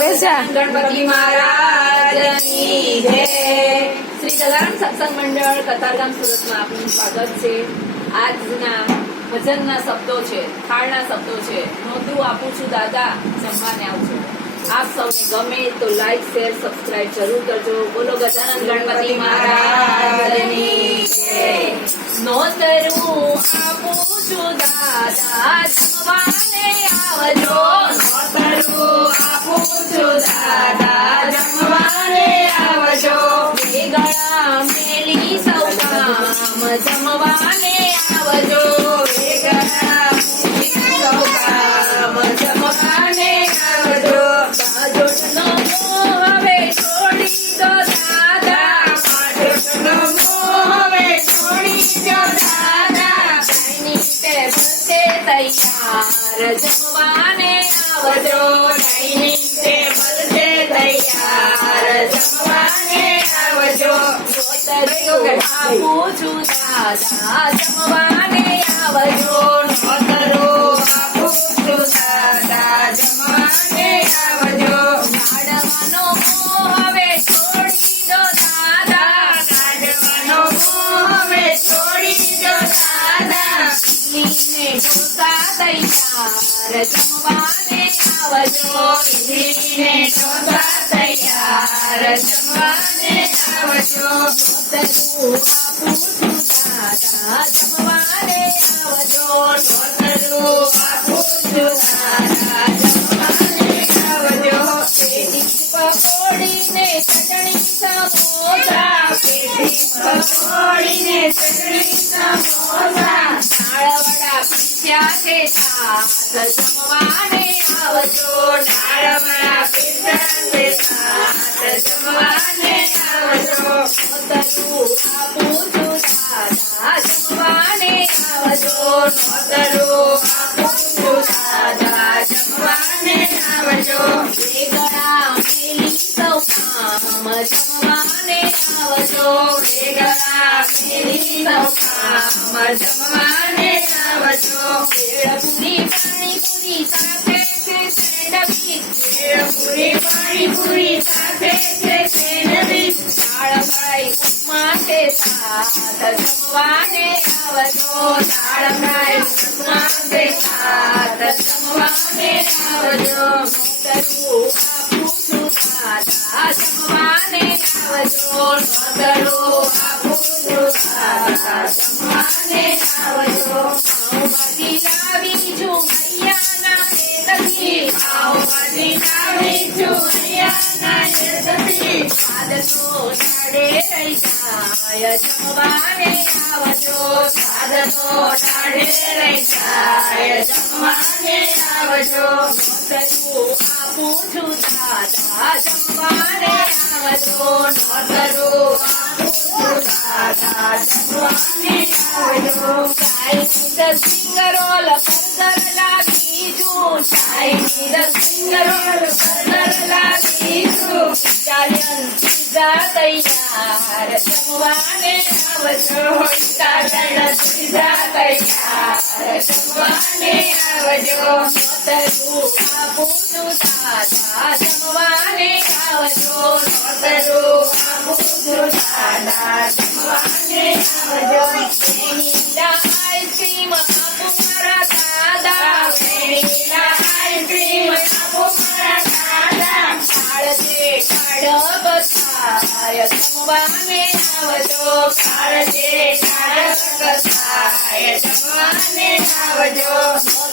બેસા ગણપતિ મહારાજની જય. શ્રી જલારામ સત્સંગ મંડળ કતારગામ સુરતમાં આપનું સ્વાગત છે. આજના ભજનના શબ્દો છે, થાળના શબ્દો છે. નોંધું આપું છું દાદા, જમવાને આવજો. આપ સૌને ગમે તો લાઈક, શેર, સબસ્ક્રાઇબ જરૂર કરજો. બોલો ગજાનંદ ગણપતિ મહારાજની જય. નોંધું આપું છું દાદા, જમવાને આવજો. નોંધું આપું છું દાદા, જમવાને આવજો. વેગળા મેલી સૌ કામ જમવાને આવજો. વેગળા મેલી સૌ કામ જમવાને આવજો. બાજોટનો મોહ હવે છોડી દો દાદા, બાજોટનો મોહ હવે છોડી દો દાદા. ડાઇનિંગ ટેબલ છે તૈયાર જમવાને આવજો. ડાઇનિંગ ટેબલ છે તૈયાર જમવાને આવજો. નોતરું આપું છું દાદા, જમવાને આવજો. નોતરું આપું છું દાદા, જમવાને આવજો. લાડવાનો મોહ હવે છોડી દો દાદા, લાડવાનો મોહ હવે છોડી દો દાદા. ઇડલીને ઢોસા તૈયાર જમવાને આવજો. ઇડલીને ઢોસા તૈયાર જમવાને આવજો. નોતરું આપું છું દાદા, જમવાને આવજો. નોતરું આપું છું દાદા, જમવાને આવજો. પેટી પકોડીને ચટણી સમોસા, પેટી પકોડીને ચટણી સમોસા. દાળવડા પીસ્યા છે સાથ જમવાને આવજો. દાળવડા પીસ્યા છે સાથ જમવાને આવજો. નોતરું આપું છું દાદા, જમવાને આવજો. નોતરું આપું છું દાદા, જમવાને આવજો. વેગળા મેલી સૌ કામ જમવાને આવજો. વેગળા મેલી સૌ કામ જમવાને આવજો. ભેળપુરી પાણીપુરી સાથે છે સેન્ડવીચ, ભેળપુરી પાણીપુરી સાથે છે સેન્ડવીચ. દાળ ફ્રાય ઉપમા છે સાથ જમવાને આવજો. દાળ ફ્રાય ઉપમા છે સાથ જમવાને આવજો. નોતરું આપું છું દાદા, જમવાને આવજો. નોતરું આપું છું દાદા, જમવાને આવજો. પાઉંભાજી લાવી છું મૈયાના હેતથી, પાઉંભાજી લાવી છું મૈયાના હેતથી. સાદતો ડાળે રહી જાય જમવાને આવજો. સાદતો ડાળે રહી જાય જમવાને આવજો. નોતરું આપું છું દાદા, જમવાને આવજો. નોતરું આપું છું દાદા, જમવાને આવજો. ચાઇનીઝ સિંગરોલ બર્ગર લાવીશું, ચાઇનીઝ સિંગરોલ બર્ગર લાવીશું. ઇટાલિયન પિઝા તૈયાર જમવાને આવજો. ઇટાલિયન પિઝા તૈયાર જમવાને આવજો. નોતરું આપું છું દાદા, જમવાને આવજો. નોતરું આપું છું દાદા, જમવાને આવજો. વેનીલા આઈસ્ક્રીમ આપો મારા દાદા, વેનીલા આઈસ્ક્રીમ આપો મારા દાદા. કાળજે કાળ બસાય જમવાને આવજો. કાળજે કાળ બસાય જમવાને આવજો.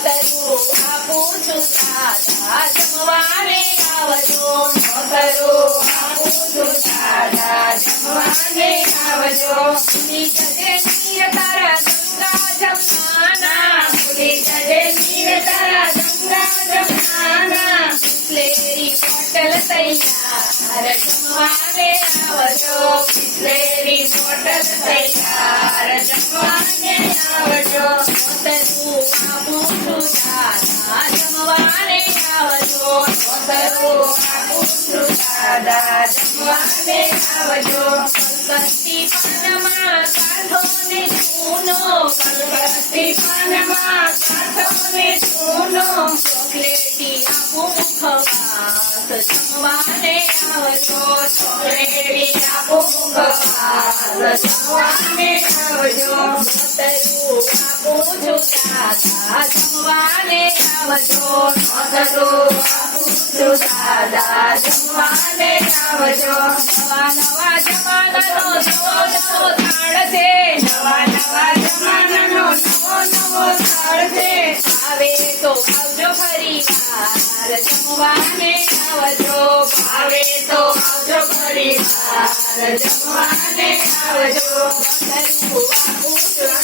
નોતરું આપું છું દાદા, જમવાને આવજો. નોતરું આપું છું દાદા, જમવાને આવજો. ભૂલી જજે નીર તારા ગંગા જમવાના, ભૂલી જજે નીર તારા ગંગા જમવાના. બિસ્લેરી બોટલ તૈયાર જમવાને આવજો. બિસ્લેરી બોટલ તૈયાર જમવાને આવજો. નોતરું આપું છું દાદા, જમવાને આવજો. નોતરું આપું છું દાદા, જમવાને આવજો. કલકત્તી પાનમાં કાઠો ને ચૂનો, કલકત્તી પાનમાં કાઠો ને ચૂનો. ચોકલેટી આપું ખવાસ જમવાને આવજો તોરેડી આપું ઉપવાસ જમવાને આવજો નોતરું આપું છું દાદા જમવાને આવજો નોતરું આપું છું દાદા જમવાને આવજો નવા નવા જમાનાનો નવો નવો થાળ છે નવા નવા જમાનાનો નવો નવો થાળ છે આવે તો આવજો ફરી વાર જમવાને આવજો ભાવે તો આવજો ફરી વાર જમવાને આવજો નોતરું આપું છું